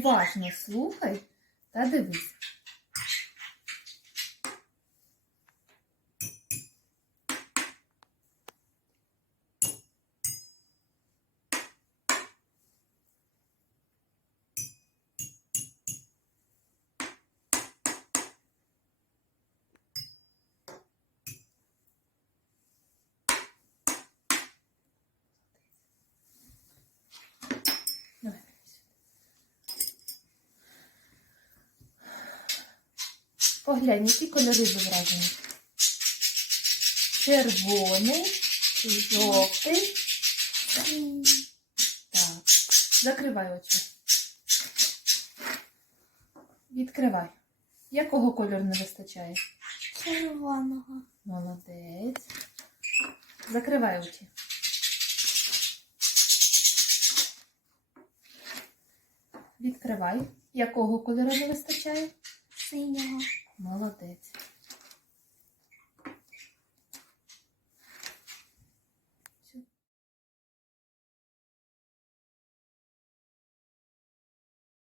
уважно слухай та дивись. Поглянь, які кольори зображені. Червоний, жовтий. Так. Закривай очі. Відкривай. Якого кольору не вистачає? Червоного. Молодець. Закривай очі. Відкривай. Якого кольору не вистачає? Синього. Молодець.